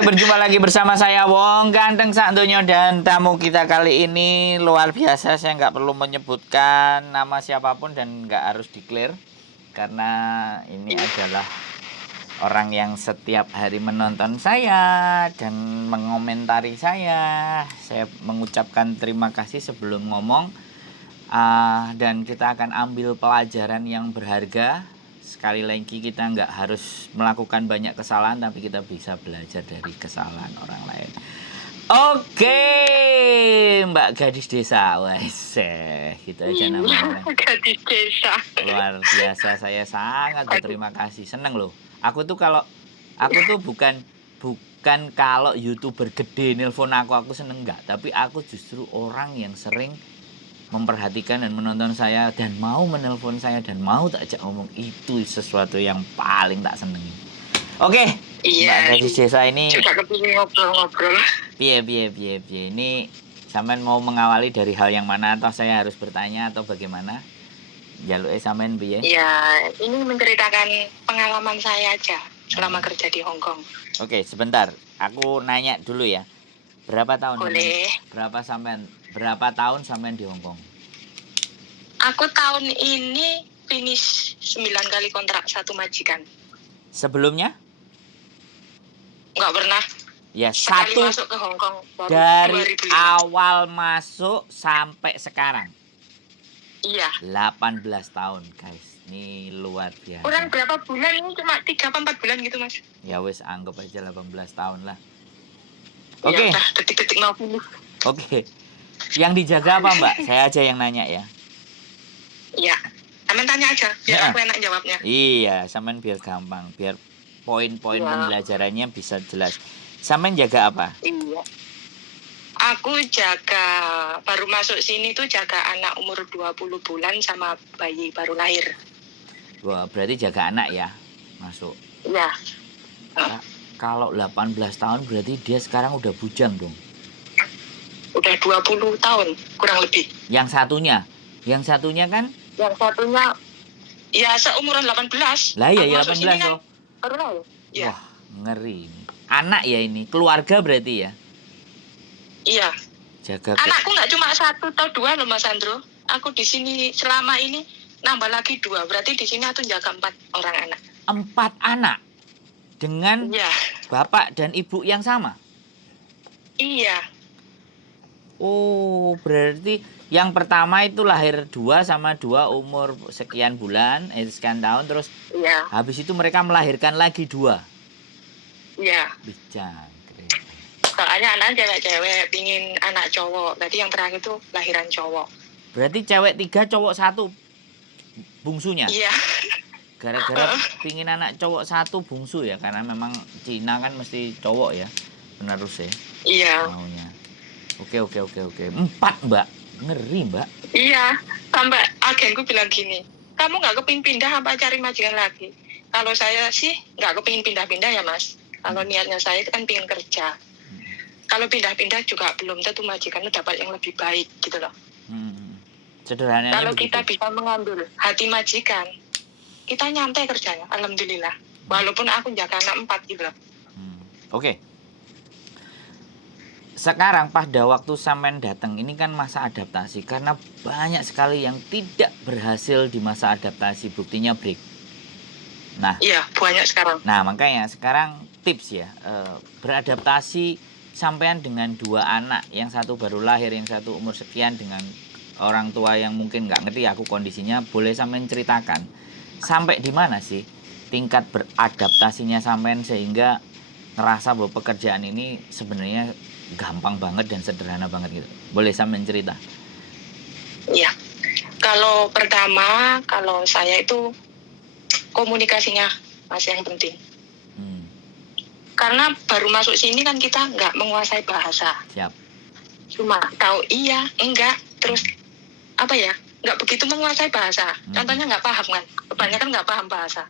Berjumpa lagi bersama saya Wong Ganteng Sakdonya, dan tamu kita kali ini luar biasa. Saya nggak perlu menyebutkan nama siapapun dan nggak harus declare, karena ini adalah orang yang setiap hari menonton saya dan mengomentari saya. Saya mengucapkan terima kasih sebelum ngomong. Dan kita akan ambil pelajaran yang berharga. Sekali lagi, kita nggak harus melakukan banyak kesalahan, tapi kita bisa belajar dari kesalahan orang lain. Oke, Mbak Gadis Desa. Wes, gitu aja namanya. Gadis desa. Luar biasa, saya sangat berterima kasih. Seneng loh. Aku tuh bukan kalau YouTuber gede nelpon aku seneng nggak. Tapi aku justru orang yang sering memperhatikan dan menonton saya dan mau menelpon saya dan mau tak ajak ngomong. Itu sesuatu yang paling tak senengi. Oke, Iya, Mbak Gadis Desa ini juga kepingin ngobrol-ngobrol. piye ini sampean mau mengawali dari hal yang mana, atau saya harus bertanya atau bagaimana? Jaluke sampean piye? Ya, ini menceritakan pengalaman saya aja selama kerja di Hong Kong. Oke, sebentar. Aku nanya dulu ya. Berapa tahun Boleh. berapa tahun sampean di Hong Kong? Aku tahun ini finish 9 kali kontrak satu majikan. Sebelumnya? Nggak pernah. Ya, Sekali satu masuk ke Hong Kong dari 2005. awal masuk sampai sekarang. Iya. 18 tahun, guys. Ini luar biasa. Kurang berapa bulan ini, cuma 3-4 bulan gitu, Mas. Ya wes, anggap aja 18 tahun lah. Oke. Oke. Ya, detik-detik mau finish. Oke. Yang dijaga apa, Mbak? Saya aja yang nanya ya. Iya. Aman tanya aja, biar Ya. aku enak jawabnya. Iya, sampean biar gampang, biar poin-poin Ya. pembelajarannya bisa jelas. Sampean jaga apa? Iya. Aku jaga, baru masuk sini tuh jaga anak umur 20 bulan sama bayi baru lahir. Wah, berarti jaga anak ya, masuk. Iya. Kalau 18 tahun berarti dia sekarang udah bujang dong. Udah 20 tahun, kurang lebih. Yang satunya kan? Yang satunya, ya seumuran 18. Lah iya, ya Masuk 18 sini kan, loh. baru lahir. Ya. Wah, ngeri. Anak ya ini, keluarga berarti ya? Iya. Jaga Anakku nggak cuma 1 atau 2 loh, Mas Andro. Aku di sini selama ini nambah lagi 2. Berarti di sini aku jaga 4 orang anak. 4 anak? Dengan Iya. bapak dan ibu yang sama? Iya. Oh, berarti yang pertama itu lahir 2 sama 2 umur sekian bulan, sekian tahun, terus Iya. habis itu mereka melahirkan lagi 2. Iya. Bijang. Soalnya anak cewek-cewek, pingin anak cowok. Berarti yang terakhir itu lahiran cowok. Berarti cewek 3, cowok 1 bungsunya? Iya. Gara-gara pingin anak cowok 1 bungsu ya, karena memang Cina kan mesti cowok ya, penerus ya. Iya. Maunya. Oke. 4, Mbak. Ngeri, Mbak. Iya. Sampai agenku bilang gini, kamu nggak kepingin pindah apa cari majikan lagi? Kalau saya sih nggak kepingin pindah-pindah ya, Mas. Kalau niatnya saya itu kan pingin kerja. Kalau pindah-pindah juga belum tentu majikan itu dapat yang lebih baik gitu loh. Sederhananya kalau begitu. kita bisa mengambil hati majikan, kita nyantai kerjanya, alhamdulillah. Walaupun aku jaga anak 4 gitu loh. Oke. Sekarang pada waktu sampean datang, ini kan masa adaptasi, karena banyak sekali yang tidak berhasil di masa adaptasi, buktinya break. Nah, iya, banyak sekarang. Nah, makanya sekarang tips ya, beradaptasi sampean dengan 2 anak, yang satu baru lahir, yang satu umur sekian, dengan orang tua yang mungkin nggak ngerti aku kondisinya. Boleh sampean ceritakan sampai di mana sih tingkat beradaptasinya sampean sehingga ngerasa bahwa pekerjaan ini sebenarnya gampang banget dan sederhana banget gitu. Boleh sampean cerita? Iya. Kalau pertama, kalau saya itu komunikasinya masih yang penting. Karena baru masuk sini kan kita nggak menguasai bahasa. Siap. Cuma tahu iya, enggak, terus apa ya, nggak begitu menguasai bahasa. Contohnya nggak paham kan, kebanyakan nggak paham bahasa.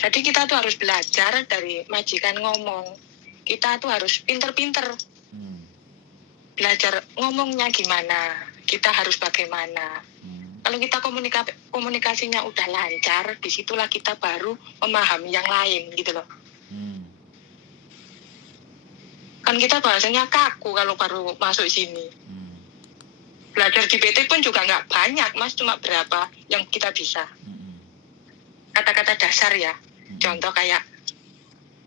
Jadi kita tuh harus belajar dari majikan ngomong. Kita tuh harus pinter-pinter. Belajar ngomongnya gimana, kita harus bagaimana. Kalau kita komunikasinya udah lancar, disitulah kita baru memahami yang lain gitu loh. Kan kita bahasanya kaku kalau baru masuk sini. Belajar di PT pun juga nggak banyak, Mas. Cuma berapa yang kita bisa. Kata-kata dasar ya. Contoh kayak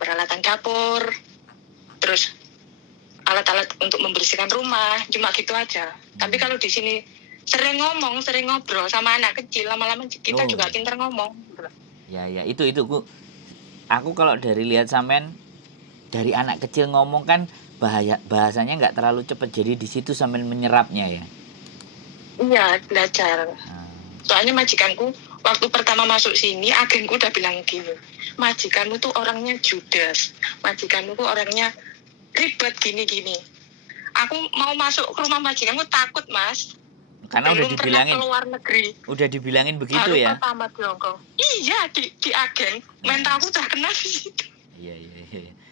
peralatan dapur, terus alat-alat untuk membersihkan rumah, cuma gitu aja. Tapi kalau di sini sering ngomong, sering ngobrol sama anak kecil, lama-lama kita juga pinter ngomong. Ya, itu aku kalau dari lihat sampean dari anak kecil ngomong kan bahasanya nggak terlalu cepat, jadi di situ sampean menyerapnya ya. Iya, belajar. Soalnya majikanku waktu pertama masuk sini, agenku udah bilang gini, majikanmu tuh orangnya judes, majikanmu tuh orangnya ribet gini-gini. Aku mau masuk ke rumah majikanku takut, Mas. Karena belum pernah ke luar negeri. Udah dibilangin begitu baru ya. Pertama di Hongkong. Iya, di agen. Mentalku udah kena di situ. Iya.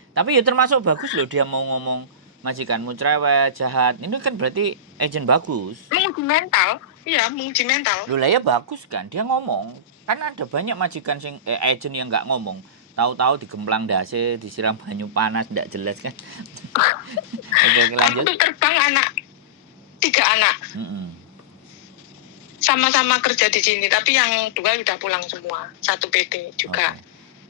Tapi ya termasuk bagus loh dia mau ngomong majikanmu cerewet, jahat. Ini kan berarti agent bagus. Menguji mental. Iya, menguji mental. Loh lah ya bagus kan, dia ngomong. Kan ada banyak majikan agent yang nggak ngomong. Tahu-tahu digemplang dasi, disiram banyu panas, nggak jelas kan. Oke, lanjut. Aku terbang tiga anak. Sama-sama kerja di sini, tapi yang dua udah pulang semua. Satu PT juga.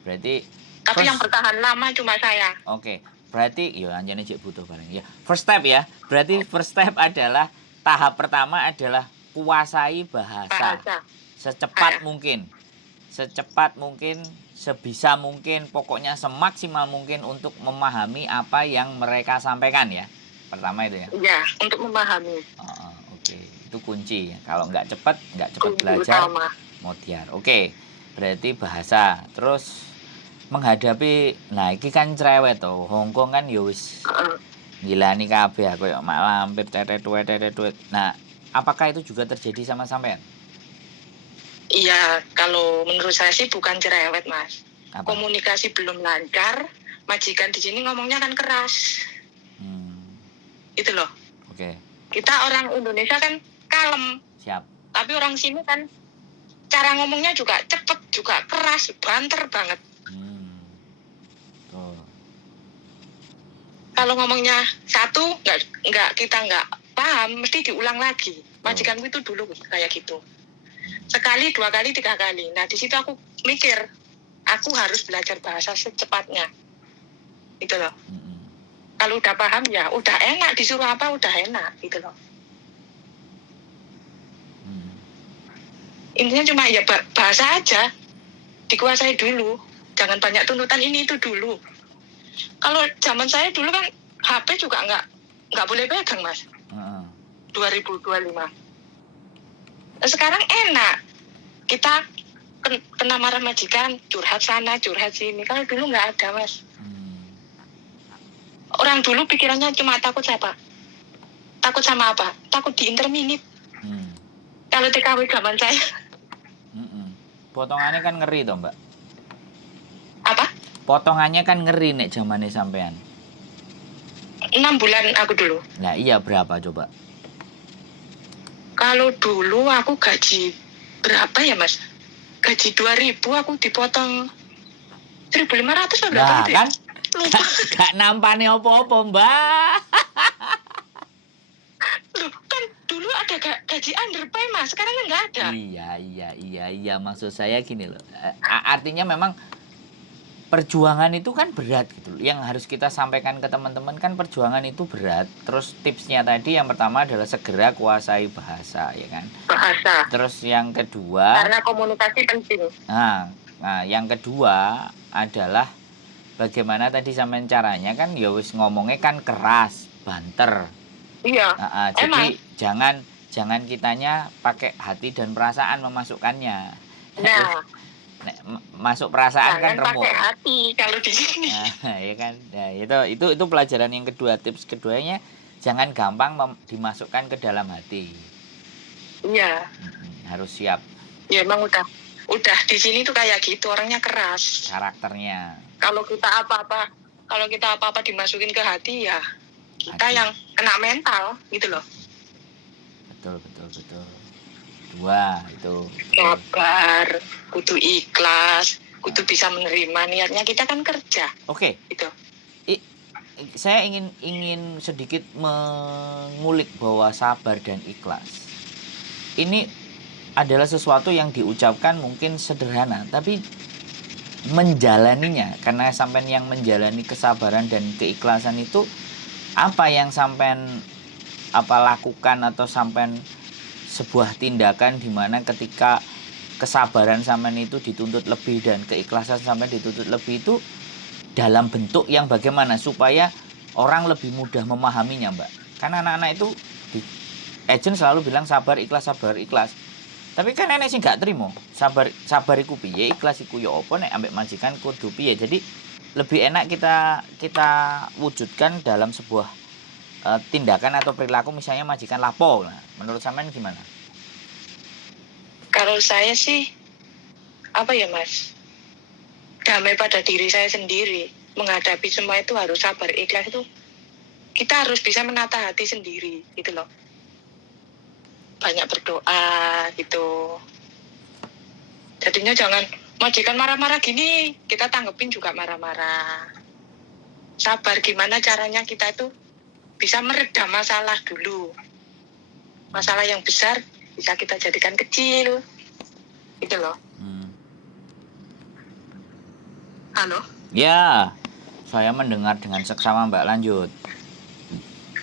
Berarti tapi yang bertahan lama cuma saya. Oke. Berarti ya anjane cek butuh bareng ya. First step ya. Berarti first step adalah tahap pertama adalah kuasai bahasa. Secepat mungkin. Secepat mungkin, sebisa mungkin, pokoknya semaksimal mungkin untuk memahami apa yang mereka sampaikan ya. Pertama itu ya. Iya, untuk memahami. Oke. Itu kunci. Kalau nggak cepat belajar, modiar. Oke. Berarti bahasa. Terus menghadapi, nah iki kan cerewet tuh. Hongkong kan ya wis ngilani kabeh aku ya mak lampir tetet. Nah, apakah itu juga terjadi sama sampean? Iya, kalau menurut saya sih bukan cerewet, Mas. Apa? Komunikasi belum lancar, majikan di sini ngomongnya kan keras. Itu loh. Oke. Kita orang Indonesia kan kalem. Siap. Tapi orang sini kan cara ngomongnya juga cepet, juga keras, banter banget. Kalau ngomongnya satu, kita nggak paham, mesti diulang lagi. Majikanku itu dulu kayak gitu. Sekali, 2 kali, 3 kali. Nah, di situ aku mikir, aku harus belajar bahasa secepatnya. Gitu loh. Kalau udah paham ya udah enak, disuruh apa udah enak gitu loh. Intinya cuma ya bahasa aja, dikuasai dulu, jangan banyak tuntutan ini itu dulu. Kalau zaman saya dulu kan HP juga nggak boleh pegang, Mas. 2025. Sekarang enak, kita kena marah majikan, curhat sana, curhat sini. Kalau dulu nggak ada, Mas. Orang dulu pikirannya cuma takut siapa? Takut sama apa? Takut di interminit. Kalau TKW zaman saya. Potongannya kan ngeri toh, Mbak. Apa? Potongannya kan ngeri nek zamane sampean. 6 bulan aku dulu. Nah iya, berapa coba? Kalau dulu aku gaji berapa ya, Mas? Gaji 2.000 aku dipotong 1.500 atau berapa gitu ya? Kan? Gak nampane opo-opo, Mbak. Loh, kan dulu ada gaji underpay, Mas. Sekarang kan nggak ada. Iya. Maksud saya gini loh. Artinya memang perjuangan itu kan berat gitu. Yang harus kita sampaikan ke teman-teman kan perjuangan itu berat. Terus tipsnya tadi yang pertama adalah segera kuasai bahasa, ya kan? Bahasa. Terus yang kedua, karena komunikasi penting. Nah, yang kedua adalah bagaimana tadi sampean caranya kan ya wis ngomongnya kan keras, banter. Iya. Jadi jangan kitanya pakai hati dan perasaan memasukkannya. Nah, masuk perasaan kan remuk. Pakai hati kalau di sini. Ya kan. Nah, itu pelajaran yang kedua. Tips keduanya jangan gampang dimasukkan ke dalam hati. Iya. Harus siap. Ya emang udah di sini tuh kayak gitu, orangnya keras. Karakternya. Kalau kita apa-apa dimasukin ke hati ya kita yang kena mental gitu loh. Betul. Dua itu. Sabar, kudu ikhlas, kudu bisa menerima, niatnya kita kan kerja. Oke. Gitu. saya ingin sedikit mengulik bahwa sabar dan ikhlas ini adalah sesuatu yang diucapkan mungkin sederhana, tapi menjalaninya, karena sampean yang menjalani kesabaran dan keikhlasan itu, apa yang sampean lakukan atau sampean sebuah tindakan di mana ketika kesabaran sampean itu dituntut lebih dan keikhlasan sampean dituntut lebih, itu dalam bentuk yang bagaimana supaya orang lebih mudah memahaminya, Mbak? Karena anak-anak itu di agent selalu bilang sabar ikhlas, tapi kan nenek sih gak terima sabar iku piye, ikhlas iku ya apa, nek ambek majikan kudu piye. Jadi lebih enak kita wujudkan dalam sebuah tindakan atau perilaku, misalnya majikan lapo. Nah, menurut sampean gimana? Kalau saya sih apa ya Mas, damai pada diri saya sendiri. Menghadapi semua itu harus sabar ikhlas, itu kita harus bisa menata hati sendiri gitu loh. Banyak berdoa gitu. Jadinya jangan majikan marah-marah gini, kita tanggepin juga marah-marah. Sabar, gimana caranya kita itu bisa meredam masalah dulu. Masalah yang besar bisa kita jadikan kecil. Gitu loh. Halo? Ya, saya mendengar dengan seksama, Mbak, lanjut.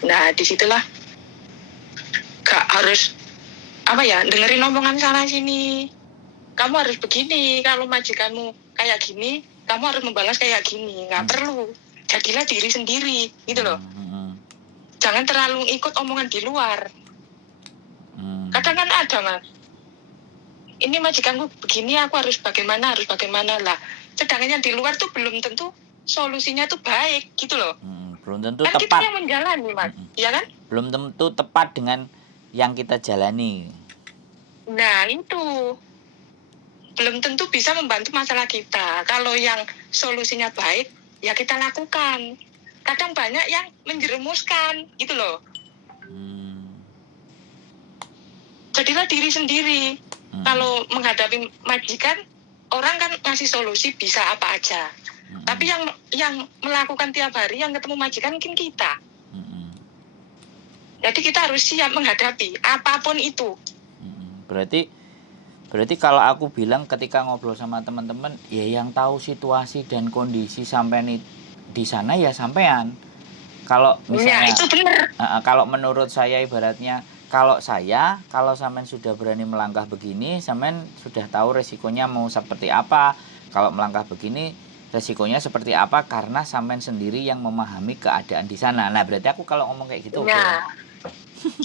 Nah, disitulah gak harus apa ya, dengerin omongan sana sini. Kamu harus begini, kalau majikanmu kayak gini, kamu harus membalas kayak gini. Gak perlu. Jadilah diri sendiri, gitu loh. Jangan terlalu ikut omongan di luar. Kadang kan ada, Mas. Ini majikanku begini, aku harus bagaimana lah. Sedangkan yang di luar tuh belum tentu solusinya tuh baik, gitu loh. Belum tentu kan tepat. Kita yang menjalani, Mas. Iya kan? Belum tentu tepat dengan yang kita jalani. Nah, itu. Belum tentu bisa membantu masalah kita. Kalau yang solusinya baik, ya kita lakukan. Kadang banyak yang menjerumuskan, gitu loh. Jadilah diri sendiri. Kalau menghadapi majikan, orang kan ngasih solusi bisa apa aja. Tapi yang melakukan tiap hari, yang ketemu majikan mungkin kita. Jadi kita harus siap menghadapi apapun itu. Berarti kalau aku bilang ketika ngobrol sama teman-teman, ya yang tahu situasi dan kondisi sampean di sana ya sampean. Kalau misalnya, ya, itu benar. Kalau menurut saya ibaratnya, kalau sampean sudah berani melangkah begini, sampean sudah tahu resikonya mau seperti apa. Kalau melangkah begini, resikonya seperti apa, karena sampean sendiri yang memahami keadaan di sana. Nah, berarti aku kalau ngomong kayak gitu, ya.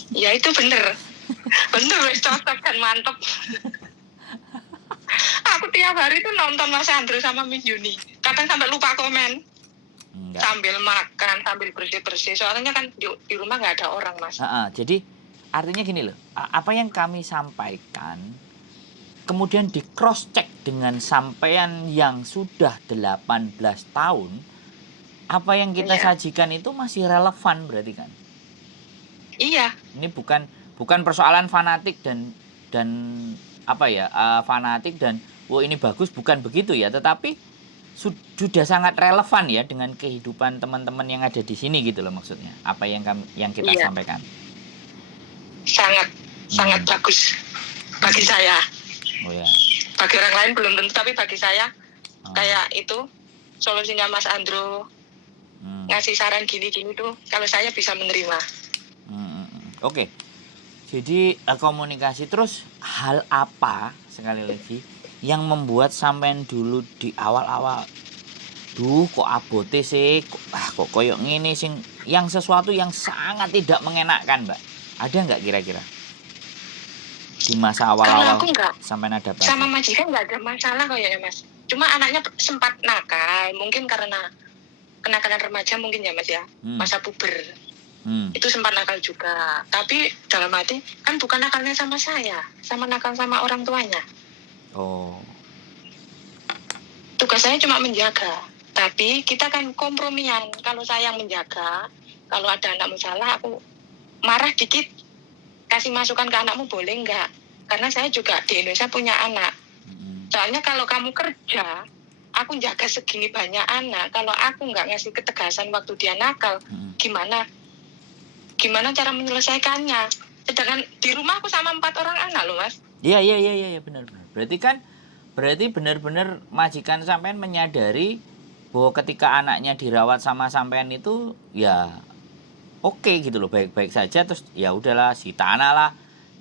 Ya itu benar. Benar, cocok kan, mantep. Aku tiap hari tuh nonton Mas Andrew sama Miss Yuni. Kadang sampai lupa komen. Enggak. Sambil makan, sambil bersih-bersih. Soalnya kan di rumah nggak ada orang, Mas. Jadi artinya gini loh. Apa yang kami sampaikan kemudian di cross check dengan sampean yang sudah 18 tahun. Apa yang kita sajikan itu masih relevan berarti kan? Iya. Ini bukan persoalan fanatik dan apa ya, fanatik dan ini bagus, bukan begitu ya, tetapi sudah sangat relevan ya dengan kehidupan teman-teman yang ada di sini gitu loh, maksudnya apa yang kita sampaikan sangat bagus bagi saya. Bagi orang lain belum tentu, tapi bagi saya kayak itu solusinya Mas Andrew ngasih saran gini-gini tuh, kalau saya bisa menerima. Oke. Jadi komunikasi. Terus hal apa sekali lagi yang membuat sampean dulu di awal-awal, kok abote sih, kok koyok ngene sing, yang sesuatu yang sangat tidak mengenakkan, Mbak? Ada nggak kira-kira di masa awal-awal sampean adaptasi? Sama majikan nggak ada masalah kayaknya, Mas. Cuma anaknya sempat nakal, mungkin karena kenakalan remaja mungkin ya, Mas ya, masa puber. Itu sempat nakal juga, tapi dalam hati kan bukan nakalnya sama saya, sama nakal sama orang tuanya. Tugas saya cuma menjaga, tapi kita kan kompromian. Kalau saya yang menjaga, kalau ada anak salah, aku marah dikit, kasih masukan ke anakmu boleh nggak? Karena saya juga di Indonesia punya anak. Soalnya kalau kamu kerja, aku jaga segini banyak anak, kalau aku nggak ngasih ketegasan waktu dia nakal, gimana cara menyelesaikannya? Sedangkan di rumah aku sama 4 orang anak loh, Mas. Iya, benar. Berarti benar-benar majikan sampean menyadari bahwa ketika anaknya dirawat sama sampean itu ya oke gitu loh, baik-baik saja, terus ya udahlah si tanah lah,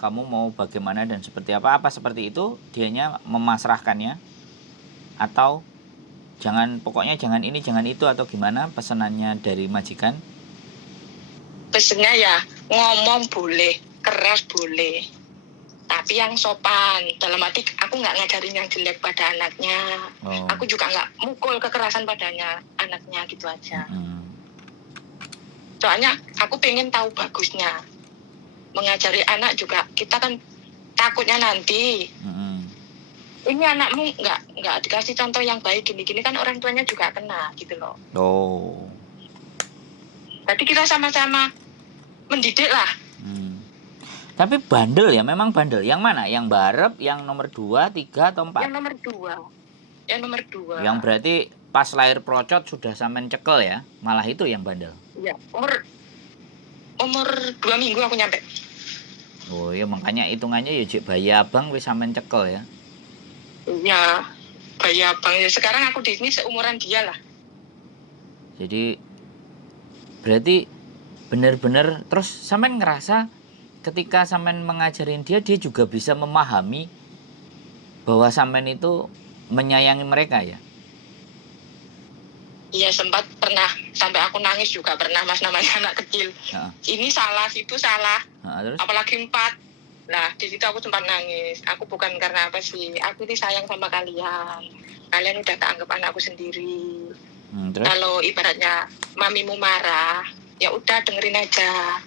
kamu mau bagaimana dan seperti apa seperti itu, dianya memasrahkannya, atau pokoknya jangan ini jangan itu, atau gimana pesanannya dari majikan? Pesennya ya ngomong boleh, keras boleh, tapi yang sopan. Dalam arti aku nggak ngajarin yang jelek pada anaknya. Aku juga nggak mukul kekerasan padanya anaknya gitu aja. Soalnya aku pengen tahu bagusnya. Mengajari anak juga, kita kan takutnya nanti ini anakmu nggak dikasih contoh yang baik gini-gini, kan orang tuanya juga kena gitu loh. Jadi kita sama-sama mendidik lah. Tapi bandel ya, memang bandel. Yang mana? Yang barep, yang nomor 2, 3, atau 4? Yang nomor 2. Yang berarti pas lahir procot sudah sampean cekel ya? Malah itu yang bandel? Iya, umur 2 minggu aku nyampe. Oh ya, makanya hitungannya ya jek bayi abang wis sampean cekel ya? Iya, bayi abang. Ya, sekarang aku di sini seumuran dia lah. Jadi berarti benar-benar terus sampean ngerasa ketika sampean mengajarin dia juga bisa memahami bahwa sampean itu menyayangi mereka ya? Iya, sempat pernah sampai aku nangis juga pernah, Mas, namanya anak kecil. Ini salah, itu salah. Terus? Apalagi 4. Nah, di situ aku sempat nangis. Aku bukan karena apa sih, aku ini sayang sama kalian. Kalian udah tak anggap anakku sendiri. Kalau ibaratnya mamimu marah, ya udah dengerin aja.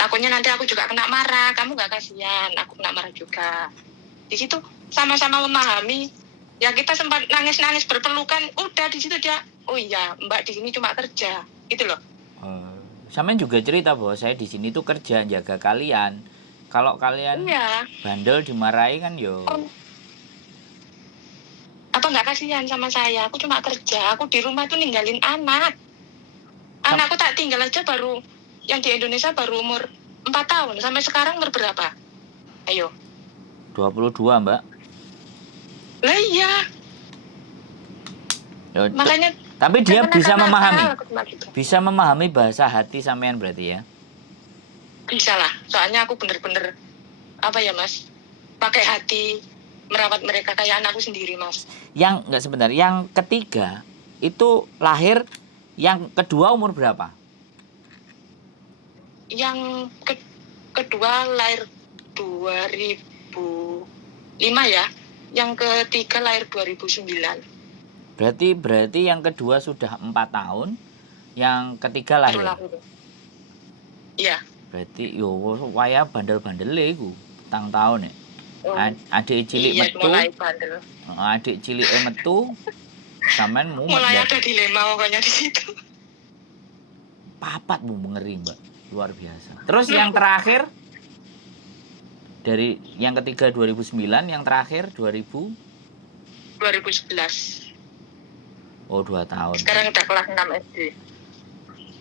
Takutnya nanti aku juga kena marah, kamu nggak kasihan, aku kena marah juga. Di situ sama-sama memahami. Ya kita sempat nangis-nangis berpelukan, udah di situ dia, oh iya Mbak di sini cuma kerja, gitu loh. Sampean juga cerita bahwa saya di sini tuh kerja jaga kalian. Kalau kalian bandel dimarahi kan yo. Apa nggak kasihan sama saya? Aku cuma kerja, aku di rumah tuh ninggalin anak. Anakku tak tinggal aja baru, yang di Indonesia baru umur 4 tahun. Sampai sekarang umur berapa? Ayo. 22, Mbak. Lah iya. Makanya. Tapi dia bisa memahami. Bisa memahami bahasa hati sampean berarti ya? Bisa lah. Soalnya aku bener-bener apa ya, Mas? Pakai hati merawat mereka kayak anakku sendiri, Mas. Enggak sebentar. Yang ketiga itu lahir, yang kedua umur berapa? Yang kedua lahir 2005 ya. Yang ketiga lahir 2009. Berarti yang kedua sudah 4 tahun, yang ketiga lahir. Iya. Berarti yo waya bandel-bandele iku, tang tahun ya. Adik cilik metu. Adik cilik metu. Sampean mumet. Mulai ada dilema pokoknya di situ. 4 Bu, ngeri, Mbak. Luar biasa. Terus yang terakhir dari yang ketiga 2009, yang terakhir 2011. Oh, 2 tahun. Sekarang udah kelas 6 SD.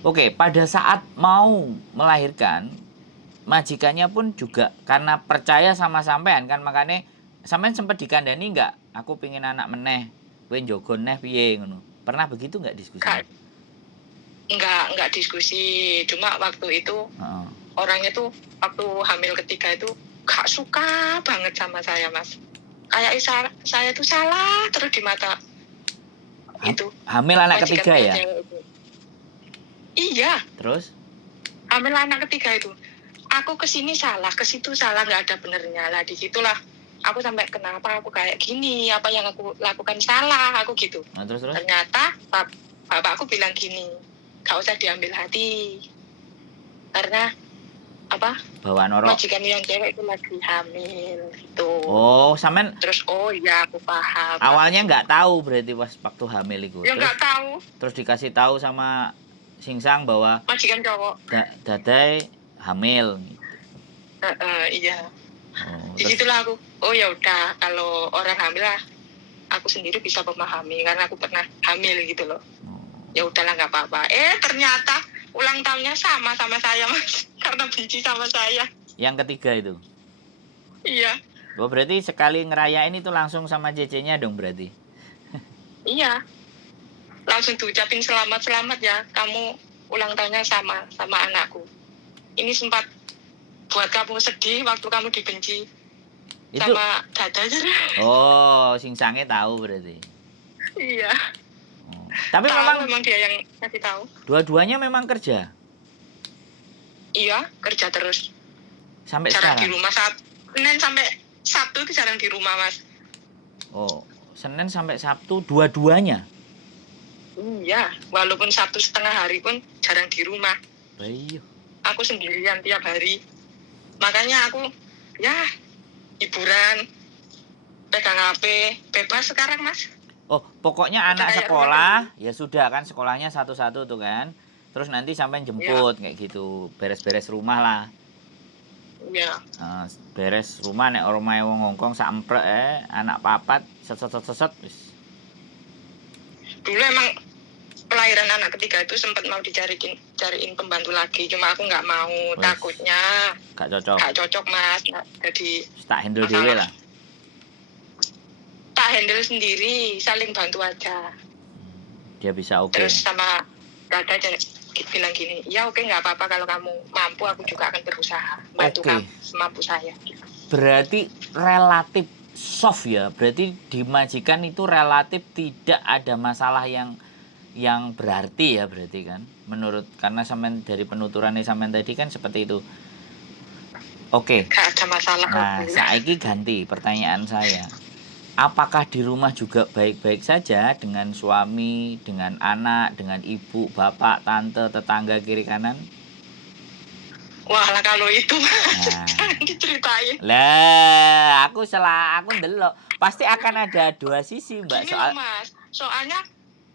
Oke, pada saat mau melahirkan, majikannya pun juga karena percaya sama sampean kan, makanya sampean sempat dikandani enggak? Aku pengen anak meneh, kowe njogo neh piye ngono. Pernah begitu enggak diskusi? Enggak diskusi, cuma waktu itu orangnya tuh waktu hamil ketiga itu gak suka banget sama saya, Mas. Kayak saya tuh salah terus di mata itu. Hamil anak ketiga ya? Iya. Terus? Hamil anak ketiga itu. Aku kesini salah, ke situ salah, nggak ada benernya lah. Disitulah aku sampai kenapa aku kayak gini, apa yang aku lakukan salah, aku gitu. Terus? Ternyata bapakku bilang gini, gak usah diambil hati, karena apa? Bawaan orang. Majikan yang cewek itu lagi hamil gitu. Oh, sampean. Terus oh iya aku paham. Awalnya nggak tahu berarti pas waktu hamil itu. Ya nggak tahu. Terus dikasih tahu sama Singsang bahwa majikan cowok. Dadai hamil. Iya. Disitulah aku. Oh ya udah, kalau orang hamil lah aku sendiri bisa memahami karena aku pernah hamil gitu loh. Oh. Ya udahlah nggak apa-apa. Ternyata ulang tahunnya sama saya Mas, karena benci sama saya. Yang ketiga itu. Iya. Oh, berarti sekali ngerayain itu langsung sama cece-nya dong berarti. Iya. Langsung diucapin selamat ya, kamu ulang tahunnya sama anakku. Ini sempat buat kamu sedih waktu kamu dibenci Itu sama dadanya. oh, sing sange tahu berarti. Iya. Oh. Tapi Tahu, memang dia yang ngasih tahu. dua-duanya memang kerja. Iya, kerja terus. Sampai Jarang sekarang. di rumah Senin sampai Sabtu itu jarang di rumah, Mas. Oh, Senin sampai Sabtu dua-duanya. Iya, walaupun Sabtu setengah hari pun jarang di rumah. Bayu. Aku sendirian tiap hari. Makanya aku ya hiburan, pegang HP, bebas sekarang, Mas. Oh, pokoknya anak sekolah, ya sudah kan sekolahnya satu-satu tuh kan. Terus nanti sampai jemput kayak gitu, beres-beres rumah lah. Iya. Beres rumah nek omahe wong Hongkong sak emprek anak papat seset wis. Dulu emang kelahiran anak ketiga itu sempat mau cariin pembantu lagi, cuma aku nggak mau. Wes. Takutnya gak cocok Mas. Jadi tak handle dhewe lah. Tak handle sendiri, saling bantu aja. Dia bisa oke. Terus sama Dada bilang gini, ya oke nggak apa-apa, kalau kamu mampu aku juga akan berusaha bantu kamu semampu saya. Berarti relatif soft ya, berarti di majikan itu relatif tidak ada masalah yang berarti ya berarti kan, menurut, karena sampean dari penuturannya sampean tadi kan seperti itu. Oke. Gak ada masalah. Nah, saiki ganti pertanyaan saya. Apakah di rumah juga baik-baik saja dengan suami, dengan anak, dengan ibu, bapak, tante, tetangga kiri kanan? Wah lah kalau itu jangan diceritain. Lah, aku ndelok. Pasti akan ada dua sisi, Mbak. Gini Mas, soalnya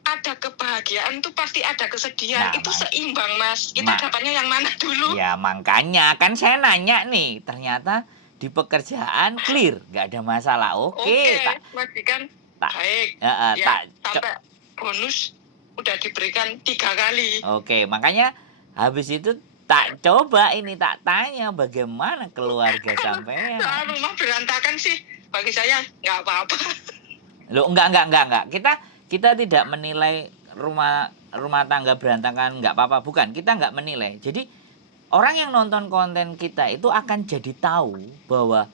ada kebahagiaan tuh pasti ada kesedihan. Nah, itu Mas, seimbang Mas. Kita dapatnya yang mana dulu? Ya makanya kan saya nanya nih, ternyata di pekerjaan clear, nggak ada masalah. Oke, majikan baik. Sampai bonus udah diberikan 3 kali. Oke, makanya habis itu tak coba ini, tak tanya bagaimana keluarga sampean. Soal rumah berantakan sih, bagi saya nggak apa-apa. Loh, enggak. Kita tidak menilai rumah tangga berantakan nggak apa-apa, bukan. Kita nggak menilai. Jadi orang yang nonton konten kita itu akan jadi tahu bahwa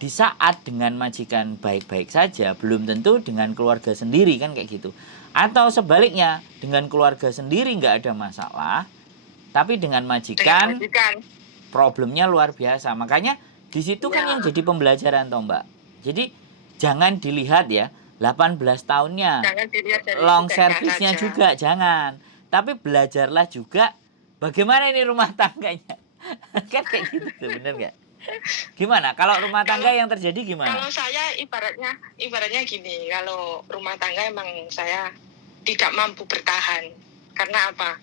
di saat dengan majikan baik-baik saja, belum tentu dengan keluarga sendiri kan kayak gitu. Atau sebaliknya, dengan keluarga sendiri nggak ada masalah, tapi dengan majikan problemnya luar biasa. Makanya di situ kan yang jadi pembelajaran toh Mbak. Jadi jangan dilihat ya 18 tahunnya, long service-nya juga jangan. Tapi belajarlah juga bagaimana ini rumah tangganya. Kan kayak gitu tuh, bener nggak? Gimana? Kalau rumah tangga yang terjadi gimana? Kalau saya ibaratnya gini, kalau rumah tangga emang saya tidak mampu bertahan. Karena apa?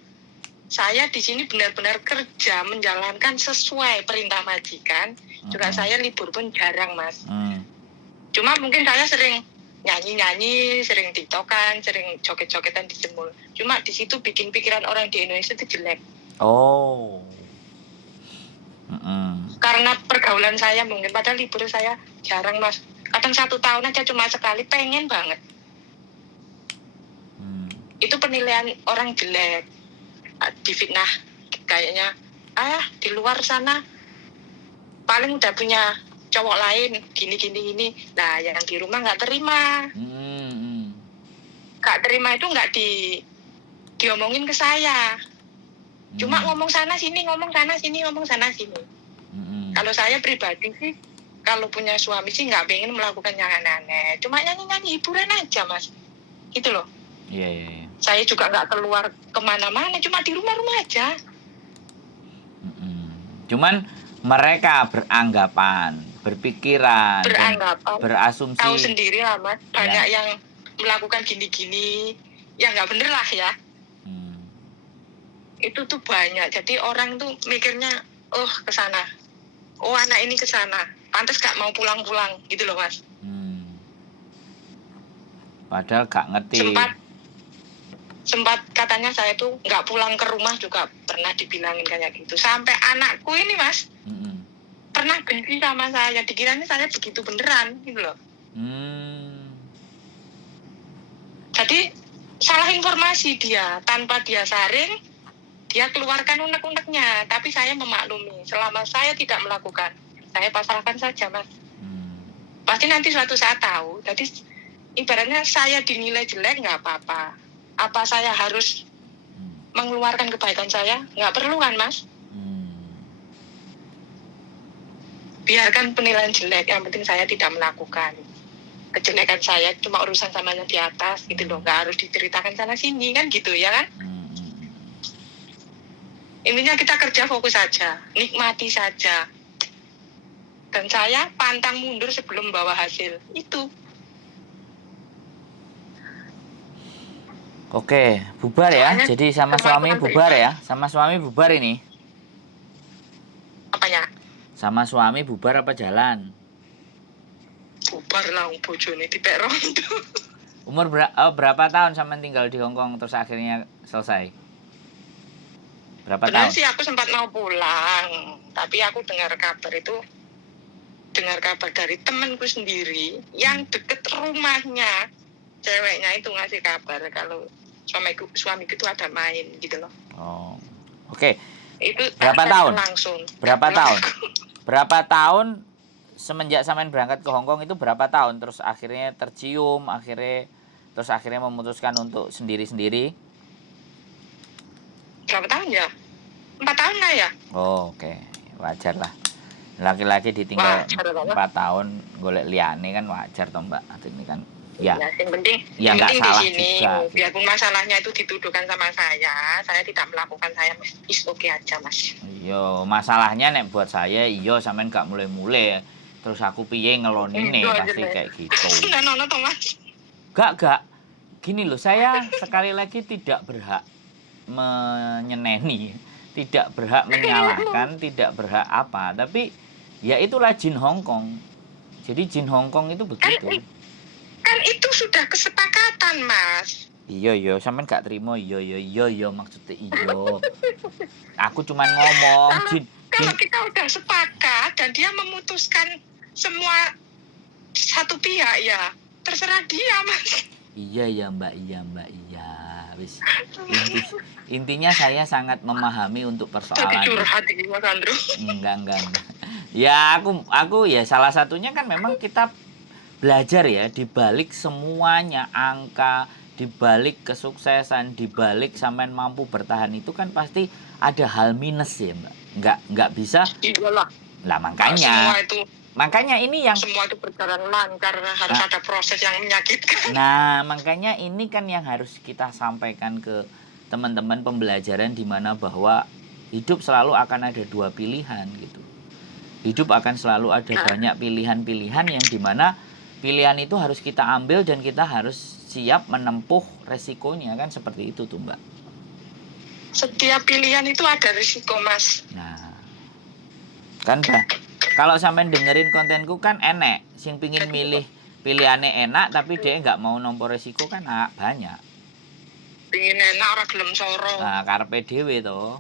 Saya di sini benar-benar kerja menjalankan sesuai perintah majikan. Juga saya libur pun jarang, Mas. Cuma mungkin saya sering nyanyi-nyanyi, sering tiktokan, sering joget-jogetan di Jemul. Cuma di situ bikin pikiran orang di Indonesia itu jelek. Oh. Karena pergaulan saya mungkin, padahal libur saya jarang Mas. Kadang 1 tahun aja cuma sekali, pengen banget. Itu penilaian orang jelek, difitnah kayaknya. Di luar sana paling udah punya cowok lain, gini. Nah, yang di rumah nggak terima. Nggak terima itu nggak diomongin ke saya. Cuma ngomong sana sini. Kalau saya pribadi sih, kalau punya suami sih nggak pengen melakukan yang aneh-aneh. Cuma nyanyi-nyanyi hiburan aja Mas. Gitu loh. Iya. Saya juga nggak keluar kemana-mana, cuma di rumah-rumah aja. Cuman mereka beranggapan, berpikiran, berasumsi. Tahu sendiri lah Mas, banyak yang melakukan gini-gini, ya nggak bener lah ya. Itu tuh banyak, jadi orang tuh mikirnya, kesana. Anak ini kesana, pantas gak mau pulang-pulang, gitu loh Mas. Padahal gak ngerti. Sempat katanya saya tuh nggak pulang ke rumah juga pernah dibilangin kayak gitu. Sampai anakku ini Mas pernah benci sama saya, dikiranya saya begitu beneran gitu loh. Jadi salah informasi dia, tanpa dia saring, dia keluarkan unek-uneknya. Tapi saya memaklumi, selama saya tidak melakukan, saya pasrahkan saja Mas. Pasti nanti suatu saat tahu. Jadi ibaratnya saya dinilai jelek nggak apa-apa. Apa saya harus mengeluarkan kebaikan saya? Nggak perlu kan Mas? Biarkan penilaian jelek, yang penting saya tidak melakukan. Kejelekan saya cuma urusan sama yang di atas gitu loh, nggak harus diceritakan sana sini kan gitu ya kan. Intinya kita kerja fokus saja, nikmati saja, dan saya pantang mundur sebelum bawa hasil itu. Oke, bubar ya. Soalnya Jadi sama suami bubar ya. Sama suami bubar ini. Apanya? Sama suami bubar apa jalan? Bubar lah bojone dipek rondo. Umur berapa tahun sama tinggal di Hong Kong terus akhirnya selesai? Berapa Benar tahun? sih aku sempat mau pulang, tapi aku dengar kabar dari temanku sendiri yang deket rumahnya, ceweknya itu ngasih kabar kalau suamiku itu ada main gitu loh. Oh, oke. Itu berapa tahun? Langsung. Berapa tahun semenjak sampean berangkat ke Hong Kong itu berapa tahun? Terus akhirnya tercium, akhirnya memutuskan untuk sendiri-sendiri? Berapa tahun ya? 4 tahun lah ya. Oh, oke. Wajar lah. Laki-laki ditinggal 4 tahun golek liyane kan wajar toh Mbak. Ini kan ya. Yang penting nggak salah di sini, juga. Biarpun masalahnya itu dituduhkan sama saya tidak melakukan, saya is oke aja Mas. Iya, masalahnya nek buat saya iya sampean gak mulai-mulai. Terus aku piye ngelonine pasti kayak gitu. Enggak nono toh Mas. Gak. Gini loh, saya sekali lagi tidak berhak menyeneni, tidak berhak menyalahkan, tidak berhak apa, tapi ya itulah jin Hong Kong. Jadi jin Hong Kong itu begitu. Kan itu sudah kesepakatan Mas. Iya, sampean gak terima. Iya maksudnya iya. Aku cuman ngomong kalau kita udah sepakat dan dia memutuskan semua satu pihak ya terserah dia Mas. Iya Mbak. Wis. Intinya saya sangat memahami untuk persoalan. Jadi curhat ini Mas Andrew. Enggak. Ya aku ya salah satunya kan memang kita belajar ya di balik semuanya angka, di balik kesuksesan, di balik sampean mampu bertahan itu kan pasti ada hal minus ya Mbak. Enggak bisa. Iyalah. Lah makanya. Makanya ini yang semua itu berjalan lancar, harus ada proses yang menyakitkan. Nah, makanya ini kan yang harus kita sampaikan ke teman-teman pembelajaran di mana bahwa hidup selalu akan ada dua pilihan gitu. Hidup akan selalu ada banyak pilihan-pilihan yang di mana pilihan itu harus kita ambil dan kita harus siap menempuh resikonya kan seperti itu tuh Mbak. Setiap pilihan itu ada risiko Mas. Nah, kan Mbak. Kalau sampean dengerin kontenku kan enek, sing pingin milih pilihannya enak tapi dia nggak mau nomor resiko kan banyak. Pingin enak ora gelem soro. Nah, karepe dhewe to.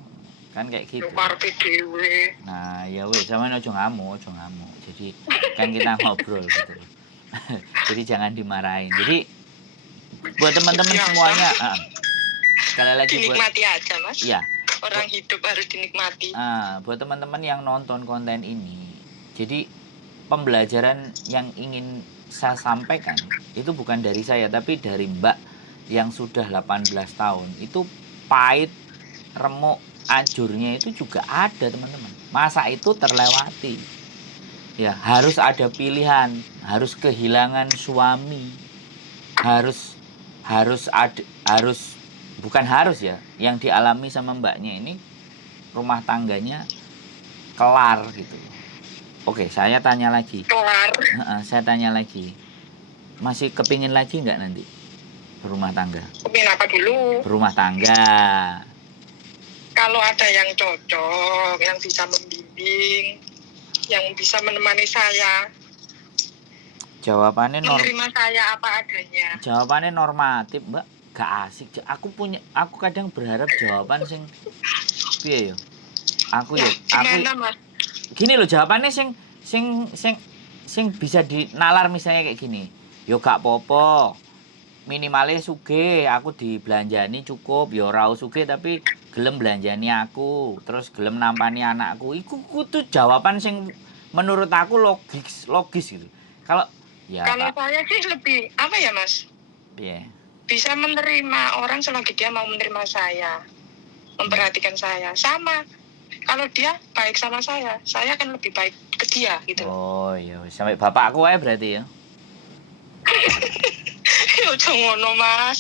Kan kayak gitu. Karepe dhewe. Nah, ya wis sampean aja ngamuk. Jadi kan kita ngobrol gitu loh. Jadi jangan dimarahin. Jadi buat teman-teman semuanya sekali lagi dinikmati aja Mas. Iya. Orang hidup harus dinikmati. Buat teman-teman yang nonton konten ini, jadi pembelajaran yang ingin saya sampaikan itu bukan dari saya tapi dari Mbak yang sudah 18 tahun. Itu pahit, remuk, ajurnya itu juga ada teman-teman. Masa itu terlewati. Ya, harus ada pilihan, harus kehilangan suami. Bukan harus ya, yang dialami sama mbaknya ini rumah tangganya kelar gitu. Oke, saya tanya lagi. Kelar. Saya tanya lagi. Masih kepingin lagi nggak nanti berumah tangga? Kepingin apa dulu? Berumah tangga. Kalau ada yang cocok, yang bisa membimbing, yang bisa menemani saya, Jawabannya menerima saya apa adanya. jawabannya normatif, Mbak. Gak asik. Aku kadang berharap jawaban sing piye yo. Aku Ya, yo, aku gimana Mas? gini loh jawabannya sing bisa dinalar misalnya kayak gini. Yo gak popo. Minimalnya sugih, aku dibelanjani cukup, ya ora sugih tapi gelem belanjani aku, terus gelem nampani anakku. Iku kudu jawaban sing menurut aku logis gitu. Kalau ya Kalau Kak, saya sih lebih apa ya Mas? piye? Bisa menerima orang selagi dia mau menerima saya, memperhatikan saya. Sama kalau dia baik sama saya akan lebih baik ke dia gitu loh. Oh iya, sampai bapakku aja berarti ya. Ya jangan ngono Mas.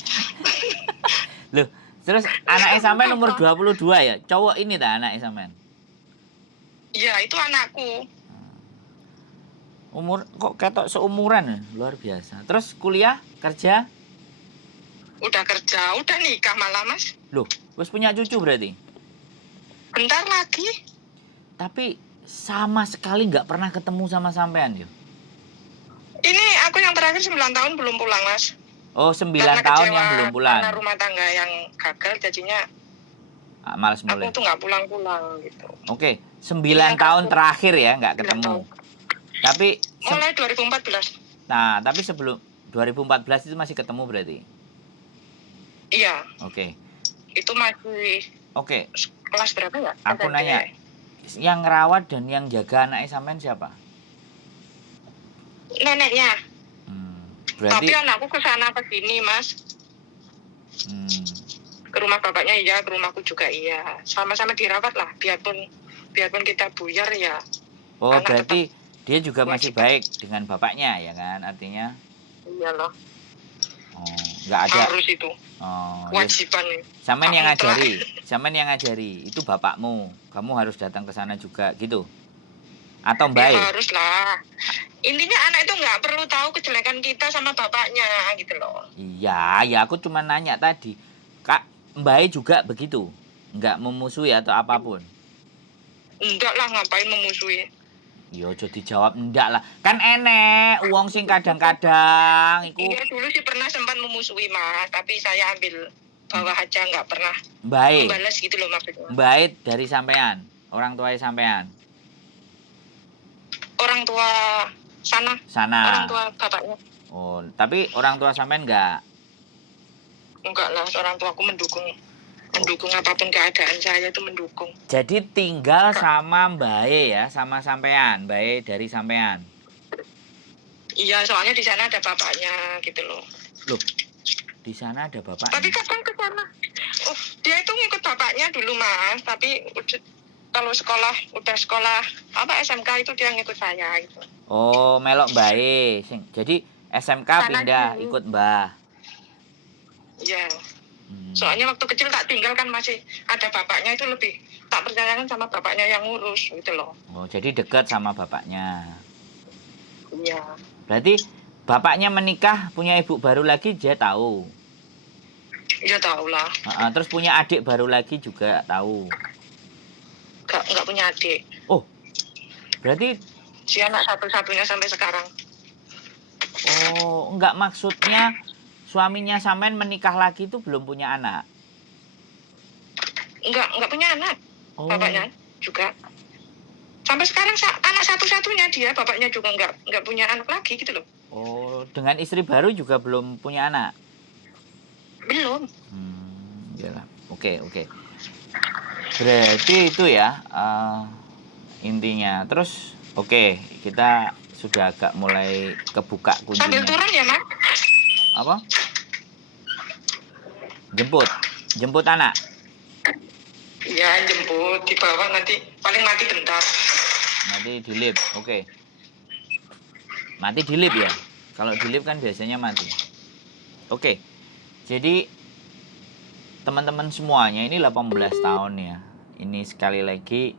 Loh, terus anaknya sampean umur 22 ya? Cowok ini dah anaknya sampean. Iya, itu anakku. Umur kok ketok seumuran ya? Luar biasa. Terus kuliah, kerja? Udah kerja, udah nikah malah Mas. Loh, wis punya cucu berarti? Bentar lagi. Tapi sama sekali nggak pernah ketemu sama sampean ya? Ini aku yang terakhir 9 tahun belum pulang Mas. Oh, 9 Karena tahun kecewa yang belum karena pulang. rumah tangga yang gagal jadinya Males aku mulai. tuh nggak pulang-pulang gitu. Oke, 9 Yang tahun terakhir, terakhir ya nggak 9 ketemu. tahun. Tapi Mulai 2014. nah, tapi sebelum 2014 itu masih ketemu berarti. Iya, Oke. itu masih Oke, kelas berapa ya? aku SMP. nanya, yang ngerawat dan yang jaga anaknya sampean siapa? Neneknya. Berarti Tapi anakku ke sana ke sini Mas. Ke rumah bapaknya iya, ke rumahku juga iya. Sama-sama dirawat lah, biarpun kita buyar ya. oh Anak berarti dia juga masih kewajiban. baik dengan bapaknya ya kan? Artinya Iya loh, nggak ada. harus itu. Oh, yes. Kewajiban nih. Sampean yang ngajari, itu bapakmu. Kamu harus datang ke sana juga gitu. Atau Ya baik? harus lah. Intinya anak itu nggak perlu tahu kejelekan kita sama bapaknya gitu loh. Iya, ya aku cuma nanya tadi. Kak, Mbak juga begitu? Nggak memusuhi atau apapun? Enggak lah, ngapain memusuhi. Yo, jadi jawab enggak lah. Kan enek, uang sing kadang-kadang iku. Iya dulu sih pernah sempat memusuhi Mas, tapi saya ambil bawah aja, nggak pernah Baik. membalas gitu loh maksudnya. Baik dari sampean, orang tua sampean. Orang tua sana. Orang tua bapaknya. Oh, tapi orang tua sampean enggak? Enggak lah, orang tuaku mendukung apapun keadaan saya itu mendukung. Jadi tinggal sama Mbak ya, sama sampean, Mbak dari sampean. Iya, soalnya di sana ada bapaknya gitu loh. Loh, di sana ada bapaknya? Tapi kapan ke sana? Oh, dia itu ngikut bapaknya dulu Mas, tapi kalau udah sekolah apa SMK itu dia ngikut saya gitu. Oh, melok Mbak. Jadi SMK sana pindah sini. Ikut Mbah. Iya. Soalnya waktu kecil tak tinggal kan masih ada bapaknya, itu lebih tak percayakan sama bapaknya yang ngurus gitu loh. Oh, jadi dekat sama bapaknya. Iya. Berarti bapaknya menikah punya ibu baru lagi dia tahu. Iya tahu lah. Terus punya adik baru lagi juga tahu. Enggak punya adik. Oh, berarti si anak satu-satunya sampai sekarang. Oh, enggak, maksudnya suaminya sampean menikah lagi itu belum punya anak? Enggak punya anak. Bapaknya juga. Sampai sekarang anak satu-satunya dia, bapaknya juga enggak punya anak lagi gitu loh. Oh, dengan istri baru juga belum punya anak? Belum. Iyalah. Oke. Berarti itu ya intinya. Terus oke, kita sudah agak mulai kebuka kuncinya. Sambil turun ya, Mas? Apa? Jemput anak? Iya, jemput di bawah, nanti paling mati bentar. Mati di lift, oke. Mati di lift ya? Kalau di lift kan biasanya mati. Oke, jadi teman-teman semuanya ini 18 tahun ya. Ini sekali lagi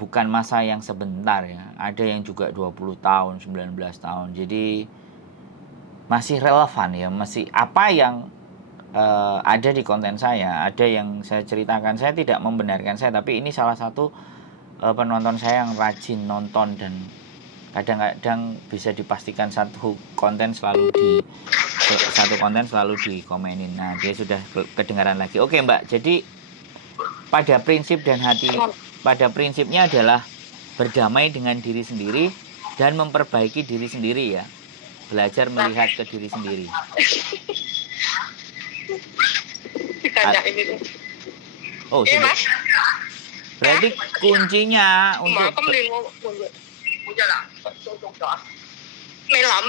bukan masa yang sebentar ya. Ada yang juga 20 tahun, 19 tahun. Jadi masih relevan ya, masih apa yang ada di konten saya, ada yang saya ceritakan. Saya tidak membenarkan saya, tapi ini salah satu penonton saya yang rajin nonton dan kadang-kadang bisa dipastikan satu konten selalu dikomenin. Nah, dia sudah kedengaran lagi. Oke, Mbak. Jadi pada prinsipnya adalah berdamai dengan diri sendiri dan memperbaiki diri sendiri ya. Belajar melihat ke diri sendiri. Ditanya ini tuh. Oh, Iya, sudah. Mas. Berarti kuncinya untuk Melam.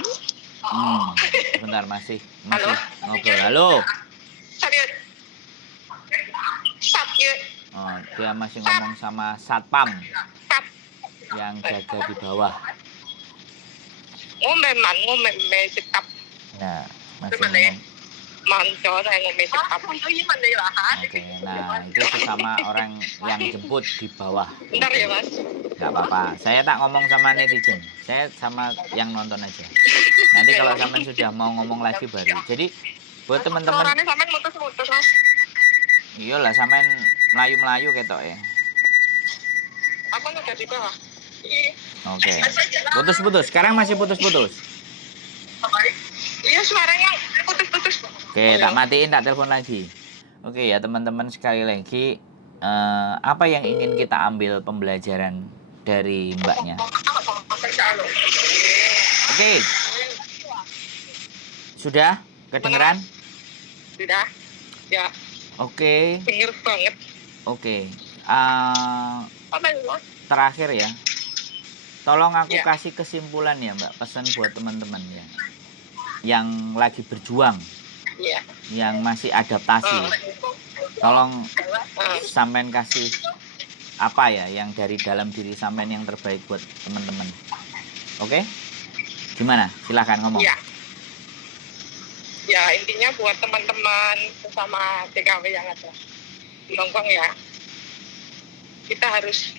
sebentar masih Halo? ngobrol. Halo. Serius. Sat, ya. Oh, dia masih ngomong sama satpam Sat. yang jaga di bawah. Ngomong sikap. Nah, masih ngomong. Manco saya ngomong sikap. Oke, nah itu sesama orang yang jemput di bawah. Bentar ya, Mas. Nggak apa-apa, saya tak ngomong sama netizen, saya sama yang nonton aja. Nanti kalau sampean sudah mau ngomong lagi baru. Jadi buat teman-teman, Suaranya sampean mutus-mutus, Mas. iyalah sampean melayu-melayu ketok ya. Aku udah di bawah. Oke, putus-putus, sekarang masih putus-putus. Iya, suaranya putus-putus. Oke, tak matiin, tak telepon lagi. Oke ya teman-teman, sekali lagi apa yang ingin kita ambil pembelajaran dari mbaknya? Oke. Sudah kedengeran? Sudah. Ya. Oke. Denger banget. Oke. Apa itu, Mas? Terakhir ya. Tolong aku Ya. kasih kesimpulan ya, Mbak. Pesan buat teman-teman ya. Yang lagi berjuang. Iya. Yang masih adaptasi. Tolong sampean kasih apa ya yang dari dalam diri sampean yang terbaik buat teman-teman. Oke? Gimana? Silahkan ngomong. Ya. Ya, intinya buat teman-teman sesama TKW yang ada di Hongkong ya, kita harus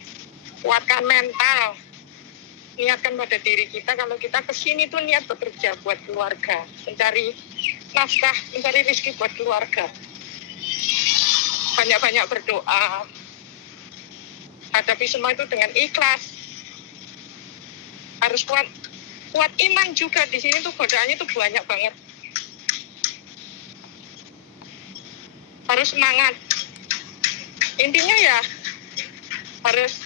kuatkan mental, niatkan pada diri kita kalau kita kesini tuh niat bekerja buat keluarga, mencari nafkah, mencari rezeki buat keluarga. Banyak-banyak berdoa, hadapi semua itu dengan ikhlas. Harus kuat iman juga. Di sini tuh godaannya tuh banyak banget. Harus semangat. Intinya ya harus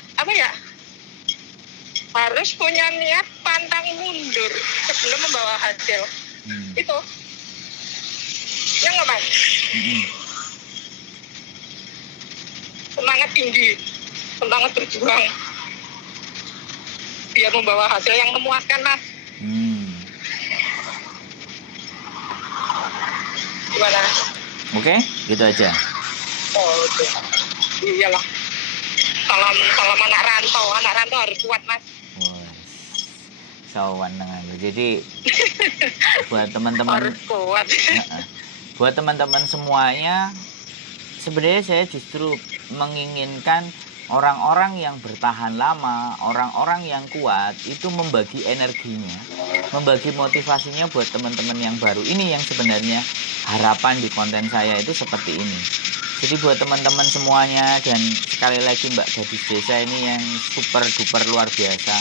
harus punya niat pantang mundur sebelum membawa hasil. Itu yang nggak, Mas? Semangat tinggi, semangat berjuang biar membawa hasil yang memuaskan, Mas. Gimana? Oke, gitu aja. Oh, oke. Iyalah. Salam anak rantau harus kuat, Mas. Sawan dengan lu. Jadi buat teman-teman harus kuat. Buat teman-teman semuanya, sebenarnya saya justru menginginkan orang-orang yang bertahan lama, orang-orang yang kuat itu membagi energinya, membagi motivasinya buat teman-teman yang baru. Ini yang sebenarnya harapan di konten saya itu seperti ini. Jadi buat teman-teman semuanya, dan sekali lagi Mbak Gadis Desa ini yang super duper luar biasa.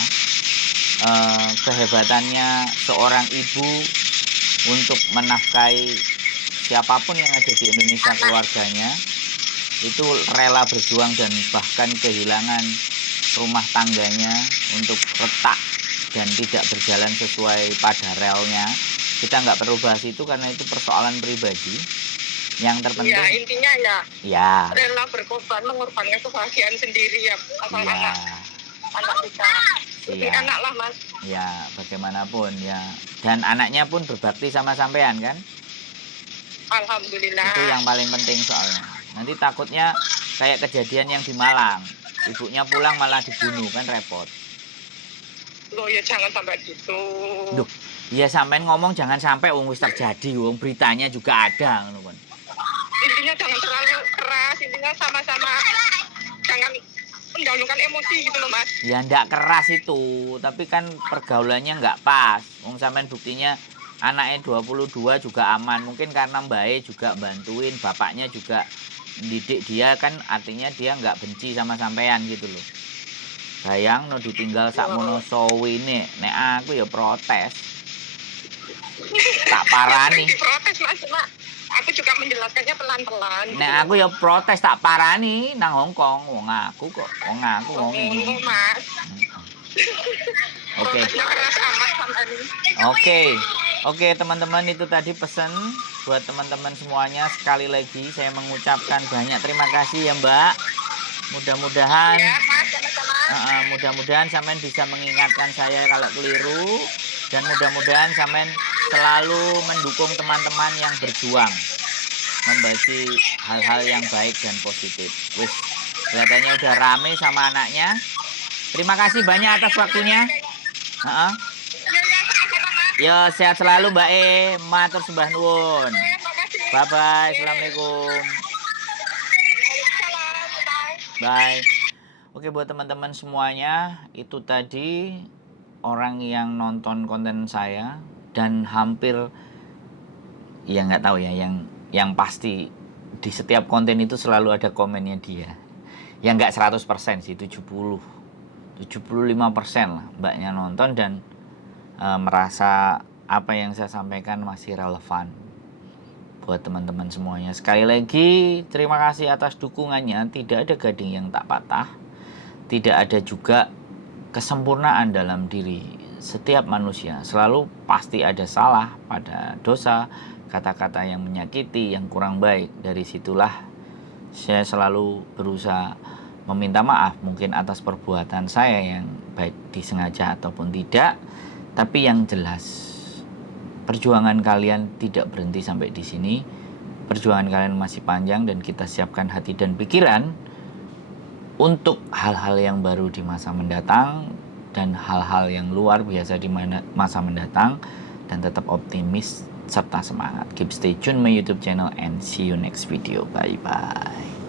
Kehebatannya seorang ibu untuk menafkahi siapapun yang ada di Indonesia, keluarganya itu rela berjuang dan bahkan kehilangan rumah tangganya untuk retak dan tidak berjalan sesuai pada relnya. Kita nggak perlu bahas itu karena itu persoalan pribadi. Yang terpenting ya, intinya ya rela berkorban, mengorbankan kebahagiaan sendiri ya, asal ya, anak kita lebih anak lah, Mas. Ya, bagaimanapun ya. Dan anaknya pun berbakti sama sampean kan? Alhamdulillah. Itu yang paling penting soalnya. Nanti takutnya kayak kejadian yang di Malang, ibunya pulang malah dibunuh, kan repot. Loh ya, jangan sampai gitu. Duh, ya sampean ngomong jangan sampai wis terjadi, wong beritanya juga ada ngono kan. Intinya jangan terlalu keras, intinya sama-sama jangan mendahulukan emosi gitu loh, Mas. Ya ndak keras itu, tapi kan pergaulannya nggak pas. Wong sampean buktinya anaknya 22 juga aman, mungkin karena mbaknya juga bantuin, bapaknya juga didik dia, kan artinya dia nggak benci sama sampean gitu loh. Bayang no ditinggal sakmono suwine, nek aku ya protes. Tak parani. Diprotes Mas, cuma aku juga menjelaskannya pelan-pelan. Nek aku ya protes tak parani nang Hongkong. Wong aku wong ini. Mas. Oke. Keras amat sampai ini. Oke, teman-teman, itu tadi pesan buat teman-teman semuanya. Sekali lagi saya mengucapkan banyak terima kasih ya Mbak. Mudah-mudahan Ya, Mas, sama-sama. mudah-mudahan sampean bisa mengingatkan saya kalau keliru, dan mudah-mudahan sampean selalu mendukung teman-teman yang berjuang membagi hal-hal yang baik dan positif. Wis, kelihatannya udah rame sama anaknya. Terima kasih banyak atas waktunya. Ya, sehat selalu Mbak E. Matur sembah nuwun. Bye bye. Assalamualaikum. Bye. Oke, buat teman-teman semuanya, itu tadi orang yang nonton konten saya, dan hampir ya nggak tahu ya, yang pasti di setiap konten itu selalu ada komennya dia. Ya nggak 100% sih, 75% lah mbaknya nonton dan merasa apa yang saya sampaikan masih relevan buat teman-teman semuanya. Sekali lagi terima kasih atas dukungannya. Tidak ada gading yang tak patah, tidak ada juga kesempurnaan dalam diri setiap manusia. Selalu pasti ada salah, pada dosa, kata-kata yang menyakiti, yang kurang baik. Dari situlah saya selalu berusaha meminta maaf mungkin atas perbuatan saya yang baik disengaja ataupun tidak. Tapi yang jelas, perjuangan kalian tidak berhenti sampai di sini. Perjuangan kalian masih panjang, dan kita siapkan hati dan pikiran untuk hal-hal yang baru di masa mendatang, dan hal-hal yang luar biasa di masa mendatang. Dan tetap optimis serta semangat. Keep stay tune my YouTube channel and see you next video. Bye bye.